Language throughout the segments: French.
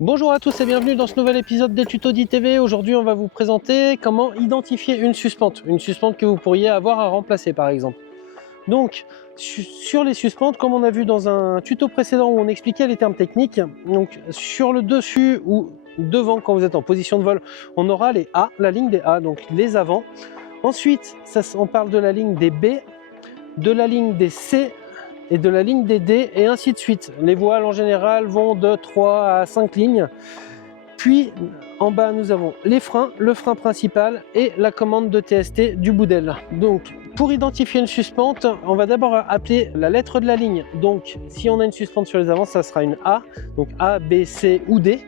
Bonjour à tous et bienvenue dans ce nouvel épisode des tutos d'ITV. Aujourd'hui, on va vous présenter comment identifier une suspente que vous pourriez avoir à remplacer par exemple. Donc, sur les suspentes, comme on a vu dans un tuto précédent où on expliquait les termes techniques, donc sur le dessus ou devant quand vous êtes en position de vol, on aura les A, la ligne des A, donc les avants. Ensuite, on parle de la ligne des B, de la ligne des C, et de la ligne des D et ainsi de suite. Les voiles en général vont de 3 à 5 lignes. Puis en bas nous avons les freins, le frein principal et la commande de TST du bout d'aile. Donc pour identifier une suspente, on va d'abord appeler la lettre de la ligne. Donc si on a une suspente sur les avants, ça sera une A, donc A, B, C ou D,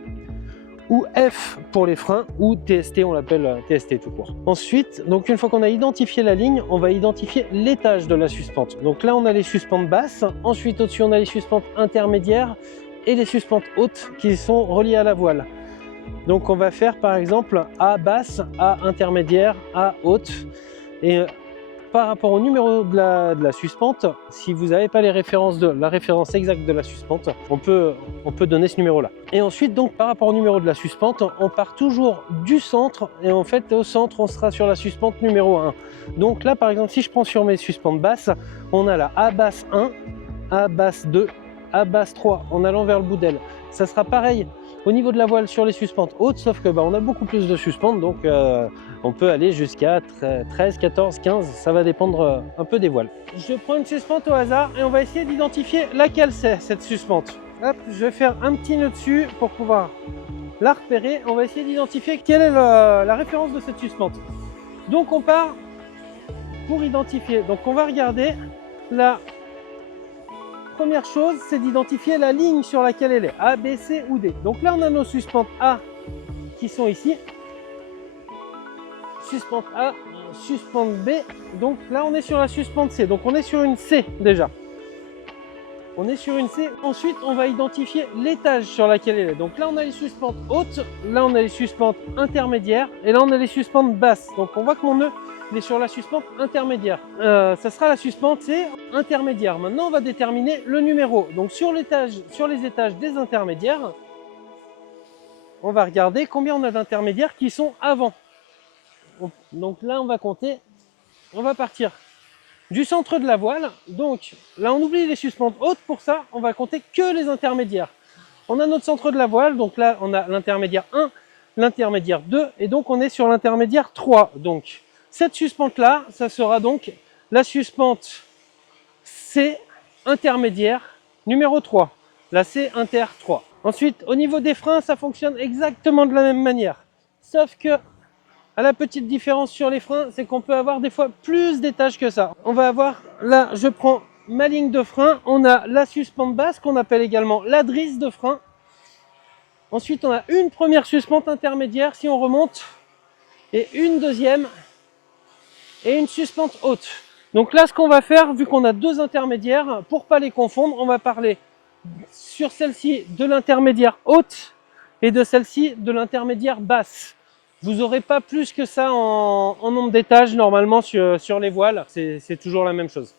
ou F pour les freins, ou TST, on l'appelle TST tout court. Ensuite, donc une fois qu'on a identifié la ligne, on va identifier l'étage de la suspente. Donc là, on a les suspentes basses, ensuite au-dessus, on a les suspentes intermédiaires et les suspentes hautes qui sont reliées à la voile. Donc on va faire par exemple A basse, A intermédiaire, A haute, et par rapport au numéro de la suspente, si vous n'avez pas la référence exacte de la suspente, on peut donner ce numéro-là. Et ensuite, donc par rapport au numéro de la suspente, on part toujours du centre, et en fait au centre, on sera sur la suspente numéro 1. Donc là, par exemple, si je prends sur mes suspentes basses, on a la A basse 1, A basse 2, A basse 3 en allant vers le bout d'aile. Ça sera pareil au niveau de la voile sur les suspentes hautes, sauf que on a beaucoup plus de suspentes, donc on peut aller jusqu'à 13, 14, 15, ça va dépendre un peu des voiles. Je prends une suspente au hasard et on va essayer d'identifier laquelle c'est cette suspente. Hop, je vais faire un petit nœud dessus pour pouvoir la repérer. On va essayer d'identifier quelle est la référence de cette suspente. Donc on part pour identifier. Donc on va regarder la première chose, c'est d'identifier la ligne sur laquelle elle est, A, B, C ou D. Donc là, on a nos suspentes A qui sont ici. Suspente A, suspente B. Donc là, on est sur la suspente C. Donc on est sur une C déjà. On est sur une C. Ensuite, on va identifier l'étage sur laquelle elle est. Donc là, on a les suspentes hautes. Là, on a les suspentes intermédiaires. Et là, on a les suspentes basses. Donc on voit que mon nœud est sur la suspente intermédiaire. Ça sera la suspente C intermédiaire. Maintenant, on va déterminer le numéro. Donc sur les étages des intermédiaires, on va regarder combien on a d'intermédiaires qui sont avant. Donc là, on va compter. On va partir du centre de la voile. Donc là, on oublie les suspentes hautes. Pour ça, on va compter que les intermédiaires. On a notre centre de la voile. Donc là, on a l'intermédiaire 1, l'intermédiaire 2. Et donc, on est sur l'intermédiaire 3. Donc, cette suspente-là, ça sera donc la suspente C intermédiaire numéro 3. La C inter 3. Ensuite, au niveau des freins, ça fonctionne exactement de la même manière. Sauf que la petite différence sur les freins, c'est qu'on peut avoir des fois plus d'étages que ça. On va avoir, là, je prends ma ligne de frein. On a la suspente basse, qu'on appelle également la drisse de frein. Ensuite, on a une première suspente intermédiaire, si on remonte, et une deuxième, et une suspente haute. Donc là, ce qu'on va faire, vu qu'on a deux intermédiaires, pour ne pas les confondre, on va parler sur celle-ci de l'intermédiaire haute, et de celle-ci de l'intermédiaire basse. Vous n'aurez pas plus que ça en nombre d'étages normalement sur les voiles, c'est toujours la même chose.